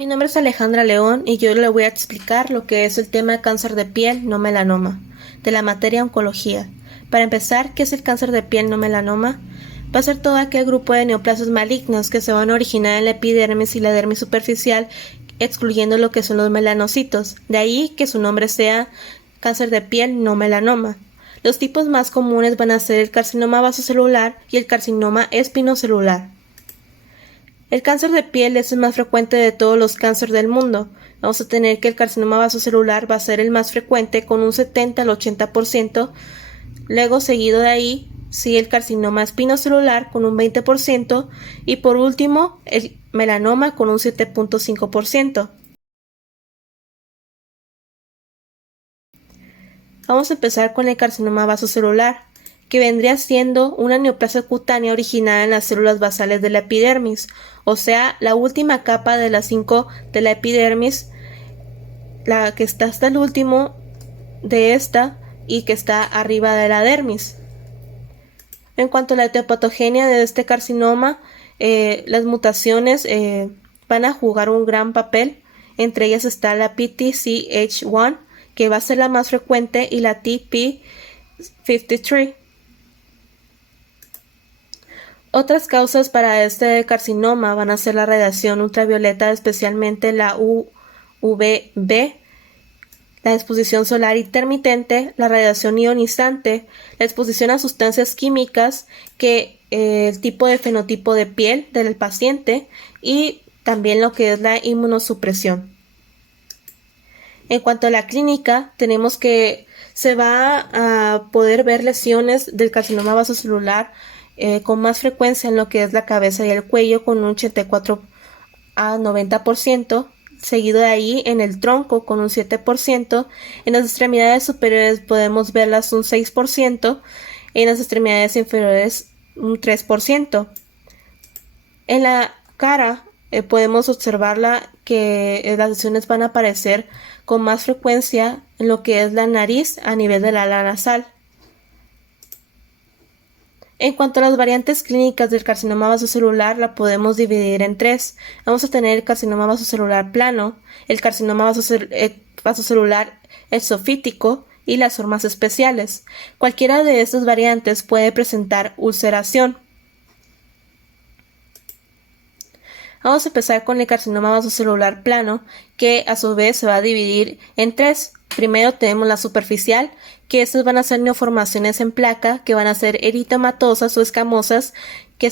Mi nombre es Alejandra León y yo le voy a explicar lo que es el tema de cáncer de piel no melanoma, de la materia oncología. Para empezar, ¿qué es el cáncer de piel no melanoma? Va a ser todo aquel grupo de neoplasias malignos que se van a originar en la epidermis y la dermis superficial, excluyendo lo que son los melanocitos. De ahí que su nombre sea cáncer de piel no melanoma. Los tipos más comunes van a ser el carcinoma vasocelular y el carcinoma espinocelular. El cáncer de piel es el más frecuente de todos los cánceres del mundo. Vamos a tener que el carcinoma vasocelular va a ser el más frecuente con un 70 al 80%. Luego, seguido de ahí, sigue el carcinoma espinocelular con un 20%. Y por último, el melanoma con un 7.5%. Vamos a empezar con el carcinoma vasocelular, que vendría siendo una neoplasia cutánea originada en las células basales de la epidermis, o sea, la última capa de las 5 de la epidermis, la que está hasta el último de esta y que está arriba de la dermis. En cuanto a la etiopatogenia de este carcinoma, las mutaciones van a jugar un gran papel. Entre ellas está la PTCH1, que va a ser la más frecuente, y la TP53. Otras causas para este carcinoma van a ser la radiación ultravioleta, especialmente la UVB, la exposición solar intermitente, la radiación ionizante, la exposición a sustancias químicas, el tipo de fenotipo de piel del paciente y también lo que es la inmunosupresión. En cuanto a la clínica, tenemos que se va a poder ver lesiones del carcinoma vasocelular con más frecuencia en lo que es la cabeza y el cuello, con un 84 a 90%, seguido de ahí en el tronco con un 7%, en las extremidades superiores podemos verlas un 6%, en las extremidades inferiores un 3%. En la cara podemos observarla que las lesiones van a aparecer con más frecuencia en lo que es la nariz a nivel de la ala nasal. En cuanto a las variantes clínicas del carcinoma vasocelular, la podemos dividir en tres. Vamos a tener el carcinoma vasocelular plano, el carcinoma vasocelular exofítico y las formas especiales. Cualquiera de estas variantes puede presentar ulceración. Vamos a empezar con el carcinoma vasocelular plano, que a su vez se va a dividir en tres. Primero tenemos la superficial, que estas van a ser neoformaciones en placa, que van a ser eritematosas o escamosas, que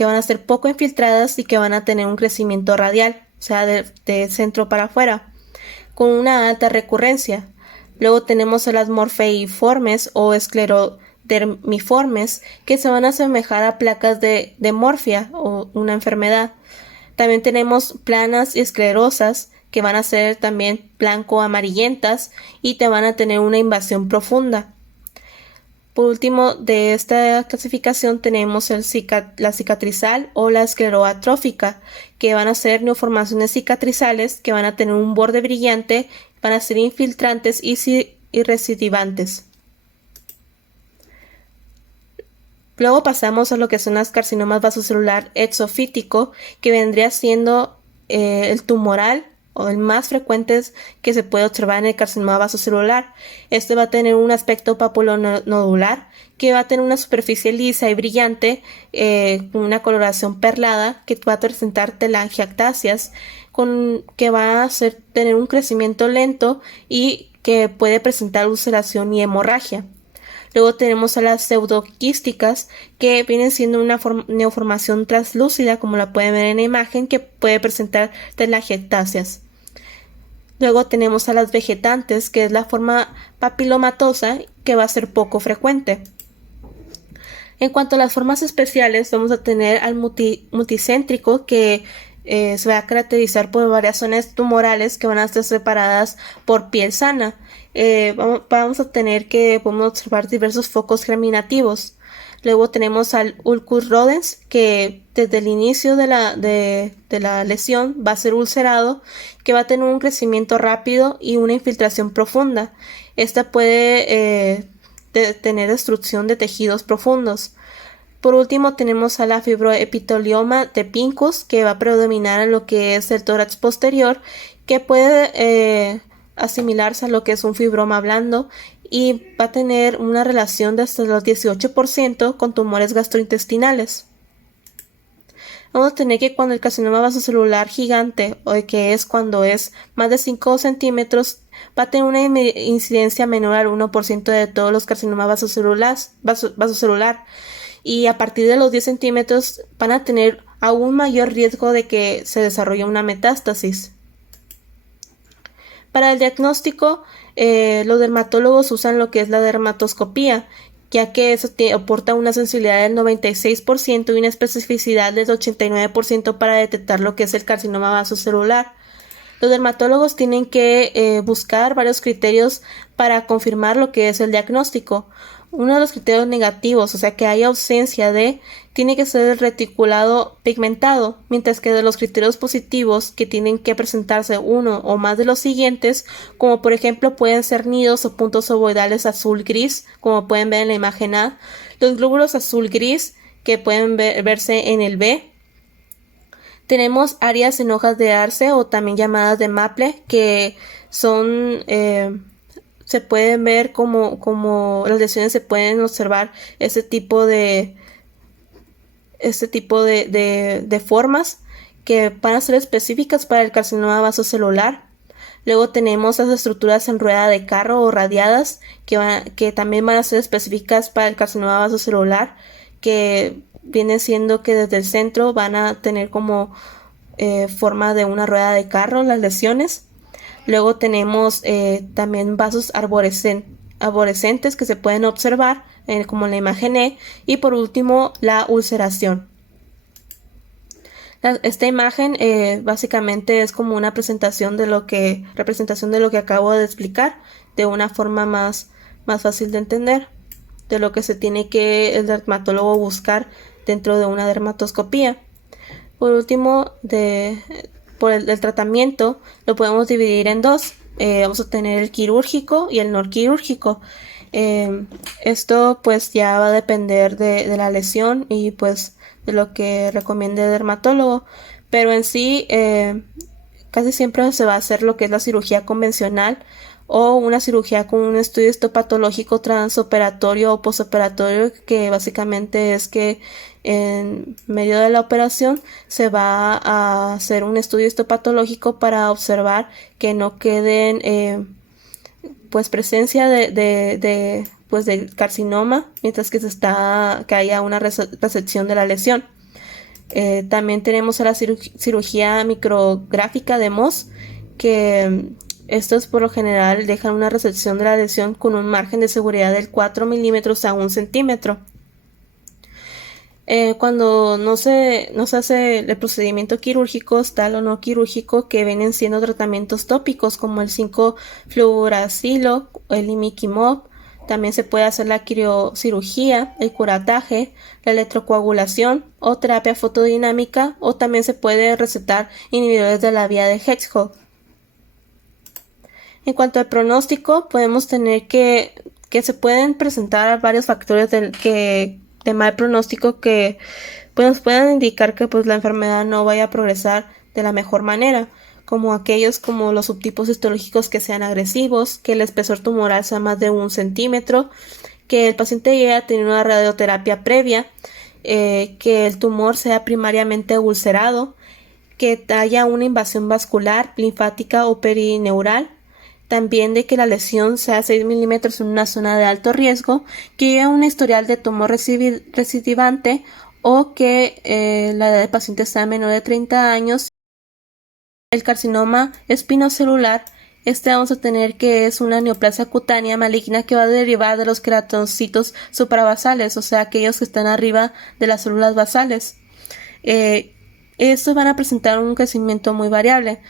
van a ser poco infiltradas y que van a tener un crecimiento radial, o sea, de centro para afuera, con una alta recurrencia. Luego tenemos las morfeiformes o esclerodermiformes, que se van a asemejar a placas de morfia o una enfermedad. También tenemos planas y esclerosas, que van a ser también blanco-amarillentas y te van a tener una invasión profunda. Por último, de esta clasificación tenemos la cicatrizal o la escleroatrófica, que van a ser neoformaciones cicatrizales que van a tener un borde brillante, van a ser infiltrantes y recidivantes. Luego pasamos a lo que son las carcinomas vasocelular exofítico, que vendría siendo el tumoral o el más frecuente que se puede observar en el carcinoma vasocelular. Este va a tener un aspecto papulonodular, que va a tener una superficie lisa y brillante, con una coloración perlada, que va a presentar telangiectasias, que va a tener un crecimiento lento y que puede presentar ulceración y hemorragia. Luego tenemos a las pseudoquísticas, que vienen siendo una neoformación translúcida, como la pueden ver en la imagen, que puede presentar telangiectasias. Luego tenemos a las vegetantes, que es la forma papilomatosa, que va a ser poco frecuente. En cuanto a las formas especiales, vamos a tener al multicéntrico, que se va a caracterizar por variaciones tumorales que van a estar separadas por piel sana. Vamos a tener que podemos observar diversos focos germinativos. Luego tenemos al ulcus rodens, que desde el inicio de la lesión va a ser ulcerado, que va a tener un crecimiento rápido y una infiltración profunda. Esta puede tener destrucción de tejidos profundos. Por último tenemos a la fibroepitelioma de Pincus, que va a predominar en lo que es el tórax posterior, que puede asimilarse a lo que es un fibroma blando y va a tener una relación de hasta los 18% con tumores gastrointestinales. Vamos a tener que cuando el carcinoma vasocelular gigante, o que es cuando es más de 5 centímetros, va a tener una incidencia menor al 1% de todos los carcinomas vasocelular. Y a partir de los 10 centímetros van a tener aún mayor riesgo de que se desarrolle una metástasis. Para el diagnóstico, los dermatólogos usan lo que es la dermatoscopía, ya que eso aporta una sensibilidad del 96% y una especificidad del 89% para detectar lo que es el carcinoma vasocelular. Los dermatólogos tienen que buscar varios criterios para confirmar lo que es el diagnóstico. Uno de los criterios negativos, o sea que hay ausencia de, tiene que ser el reticulado pigmentado, mientras que de los criterios positivos, que tienen que presentarse uno o más de los siguientes, como por ejemplo pueden ser nidos o puntos ovoidales azul-gris, como pueden ver en la imagen A, los glóbulos azul-gris que pueden verse en el B. Tenemos áreas en hojas de arce o también llamadas de maple, que son se pueden ver como las lesiones, se pueden observar este tipo de formas que van a ser específicas para el carcinoma vasocelular. Luego tenemos las estructuras en rueda de carro o radiadas que también van a ser específicas para el carcinoma vasocelular, que viene siendo que desde el centro van a tener como forma de una rueda de carro las lesiones. Luego tenemos también vasos arborescentes que se pueden observar como en la imagen E. Y por último, la ulceración. Esta imagen básicamente es como una representación de lo que acabo de explicar, de una forma más fácil de entender, de lo que se tiene que el dermatólogo buscar dentro de una dermatoscopía. Por último, por el tratamiento lo podemos dividir en dos. Vamos a tener el quirúrgico y el no quirúrgico. Esto pues ya va a depender de la lesión y pues de lo que recomiende el dermatólogo, pero en sí casi siempre se va a hacer lo que es la cirugía convencional o una cirugía con un estudio histopatológico transoperatorio o posoperatorio, que básicamente es que en medio de la operación se va a hacer un estudio histopatológico para observar que no queden pues presencia de carcinoma mientras que que haya una resección de la lesión. También tenemos a la cirugía micrográfica de Mohs, que estos por lo general dejan una resección de la lesión con un margen de seguridad del 4 milímetros a 1 centímetro. Cuando no se hace el procedimiento quirúrgico, está lo no quirúrgico, que vienen siendo tratamientos tópicos como el 5-fluoracilo, el imiquimod. También se puede hacer la criocirugía, el curataje, la electrocoagulación o terapia fotodinámica, o también se puede recetar inhibidores de la vía de Hedgehog. En cuanto al pronóstico, podemos tener que se pueden presentar varios factores de mal pronóstico que pues, puedan indicar que pues, la enfermedad no vaya a progresar de la mejor manera, como aquellos como los subtipos histológicos que sean agresivos, que el espesor tumoral sea más de 1 centímetro, que el paciente llegue a tener una radioterapia previa, que el tumor sea primariamente ulcerado, que haya una invasión vascular, linfática o perineural, también de que la lesión sea 6 milímetros en una zona de alto riesgo, que haya un historial de tumor recidivante o que la edad del paciente sea menor de 30 años. El carcinoma espinocelular, vamos a tener que es una neoplasia cutánea maligna que va a derivar de los queratonocitos suprabasales, o sea, aquellos que están arriba de las células basales. Estos van a presentar un crecimiento muy variable.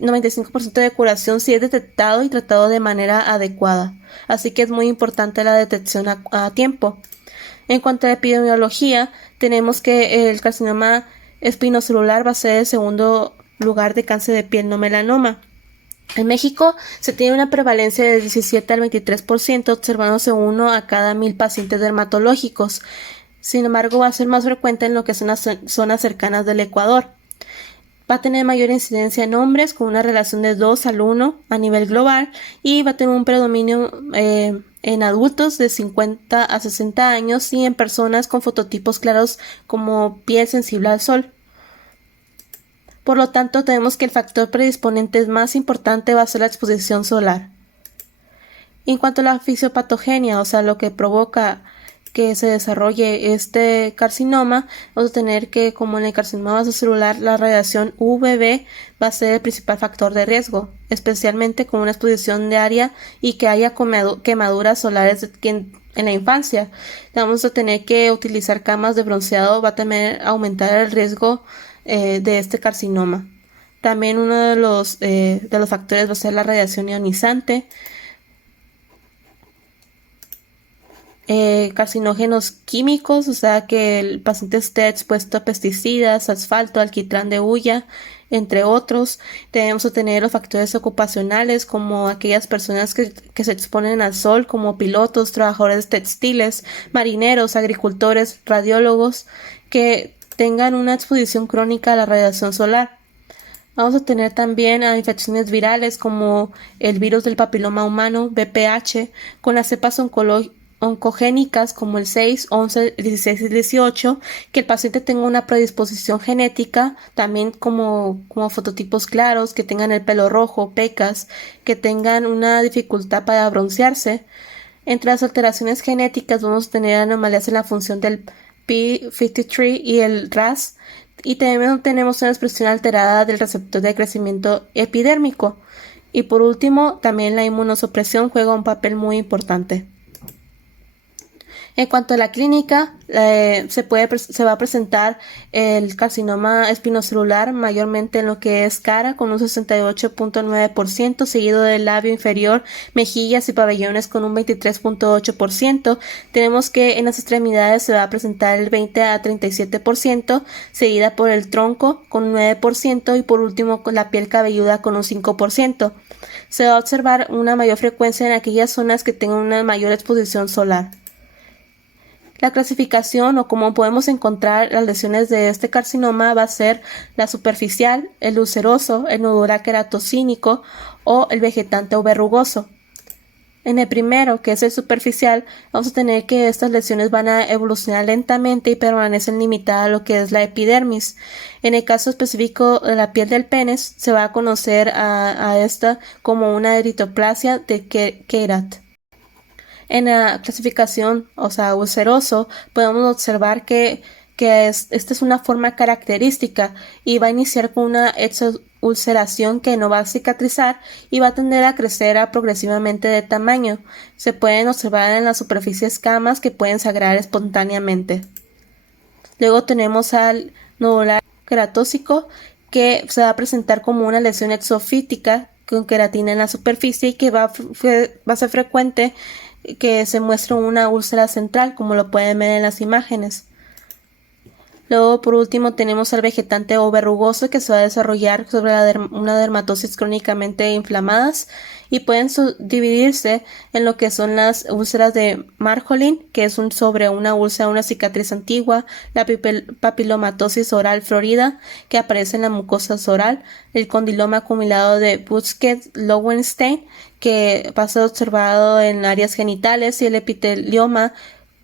95% de curación si es detectado y tratado de manera adecuada, así que es muy importante la detección a tiempo. En cuanto a epidemiología, tenemos que el carcinoma espinocelular va a ser el segundo lugar de cáncer de piel no melanoma. En México se tiene una prevalencia del 17 al 23%, observándose uno a cada 1000 pacientes dermatológicos. Sin embargo, va a ser más frecuente en lo que son las zonas cercanas del Ecuador. Va a tener mayor incidencia en hombres con una relación de 2 al 1 a nivel global y va a tener un predominio en adultos de 50 a 60 años y en personas con fototipos claros como piel sensible al sol. Por lo tanto, tenemos que el factor predisponente más importante va a ser la exposición solar. En cuanto a la fisiopatogenia, o sea, lo que provoca que se desarrolle este carcinoma, vamos a tener que, como en el carcinoma vasocelular, la radiación UVB va a ser el principal factor de riesgo, especialmente con una exposición diaria y que haya quemaduras solares en la infancia. Vamos a tener que utilizar camas de bronceado, va a también aumentar el riesgo de este carcinoma. También uno de los factores va a ser la radiación ionizante. Carcinógenos químicos, o sea que el paciente esté expuesto a pesticidas, asfalto, alquitrán de hulla, entre otros. Debemos tener los factores ocupacionales como aquellas personas que se exponen al sol, como pilotos, trabajadores textiles, marineros, agricultores, radiólogos, que tengan una exposición crónica a la radiación solar. Vamos a tener también a infecciones virales como el virus del papiloma humano, VPH, con las cepas oncogénicas como el 6, 11, 16 y 18, que el paciente tenga una predisposición genética, también como fototipos claros, que tengan el pelo rojo, pecas, que tengan una dificultad para broncearse. Entre las alteraciones genéticas vamos a tener anomalías en la función del p53 y el RAS, y también tenemos una expresión alterada del receptor de crecimiento epidérmico. Y por último, también la inmunosupresión juega un papel muy importante. En cuanto a la clínica, se va a presentar el carcinoma espinocelular mayormente en lo que es cara con un 68.9%, seguido del labio inferior, mejillas y pabellones con un 23.8%. Tenemos que en las extremidades se va a presentar el 20 a 37%, seguida por el tronco con un 9% y por último con la piel cabelluda con un 5%. Se va a observar una mayor frecuencia en aquellas zonas que tengan una mayor exposición solar. La clasificación o cómo podemos encontrar las lesiones de este carcinoma va a ser la superficial, el ulceroso, el nodular queratocínico o el vegetante o verrugoso. En el primero, que es el superficial, vamos a tener que estas lesiones van a evolucionar lentamente y permanecen limitadas a lo que es la epidermis. En el caso específico de la piel del pene, se va a conocer a esta como una eritroplasia de Kerath. En la clasificación, o sea, ulceroso, podemos observar que esta es una forma característica y va a iniciar con una ulceración que no va a cicatrizar y va a tender a crecer progresivamente de tamaño. Se pueden observar en la superficie escamas que pueden sagrar espontáneamente. Luego tenemos al nodular queratóxico, que se va a presentar como una lesión exofítica con queratina en la superficie y que va a ser frecuente que se muestra una úlcera central, como lo pueden ver en las imágenes. Luego, por último, tenemos al vegetante o verrugoso, que se va a desarrollar sobre una dermatosis crónicamente inflamadas y pueden dividirse en lo que son las úlceras de Marjolin, que es sobre una úlcera, una cicatriz antigua, la papilomatosis oral florida, que aparece en la mucosa oral, el condiloma acumulado de Buschke-Lowenstein, que va a ser observado en áreas genitales, y el epitelioma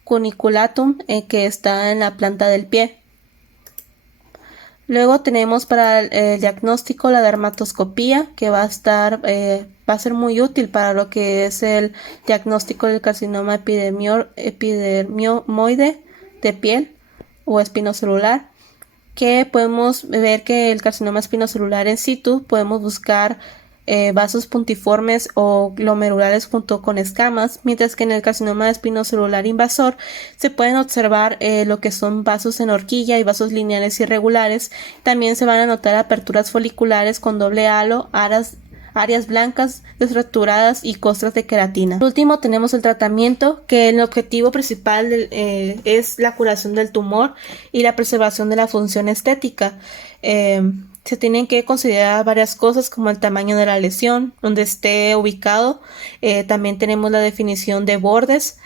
cuniculatum, que está en la planta del pie. Luego tenemos para el diagnóstico la dermatoscopía, que va a ser muy útil para lo que es el diagnóstico del carcinoma epidermoide de piel o espinocelular, que podemos ver que el carcinoma espinocelular in situ podemos buscar vasos puntiformes o glomerulares junto con escamas, mientras que en el carcinoma espinocelular invasor se pueden observar lo que son vasos en horquilla y vasos lineales irregulares. También se van a notar aperturas foliculares con doble halo, áreas blancas desestructuradas y costras de queratina. Por último, tenemos el tratamiento, que el objetivo principal es la curación del tumor y la preservación de la función estética. Se tienen que considerar varias cosas como el tamaño de la lesión, donde esté ubicado. También tenemos la definición de bordes,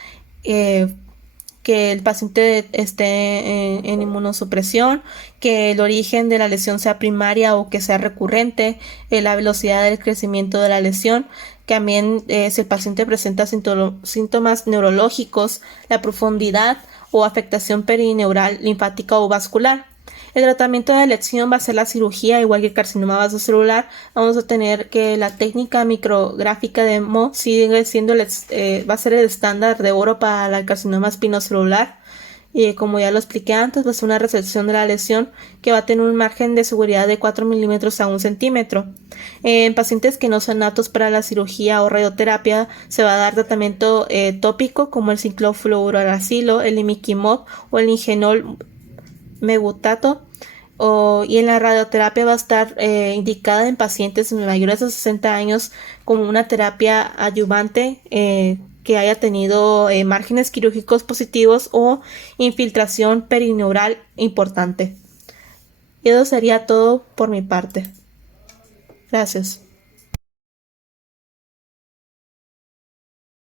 que el paciente esté en inmunosupresión, que el origen de la lesión sea primaria o que sea recurrente, la velocidad del crecimiento de la lesión, también si el paciente presenta síntomas neurológicos, la profundidad o afectación perineural, linfática o vascular. El tratamiento de elección va a ser la cirugía, igual que el carcinoma vasocelular. Vamos a tener que la técnica micrográfica de Mo sigue siendo va a ser el estándar de oro para el carcinoma espinocelular. Y como ya lo expliqué antes, va a ser una resección de la lesión que va a tener un margen de seguridad de 4 milímetros a 1 centímetro. En pacientes que no son aptos para la cirugía o radioterapia, se va a dar tratamiento tópico como el ciclofluoracilo, el imiquimod o el ingenol mebutato, y en la radioterapia va a estar indicada en pacientes mayores de 60 años como una terapia adyuvante que haya tenido márgenes quirúrgicos positivos o infiltración perineural importante. Y eso sería todo por mi parte. Gracias.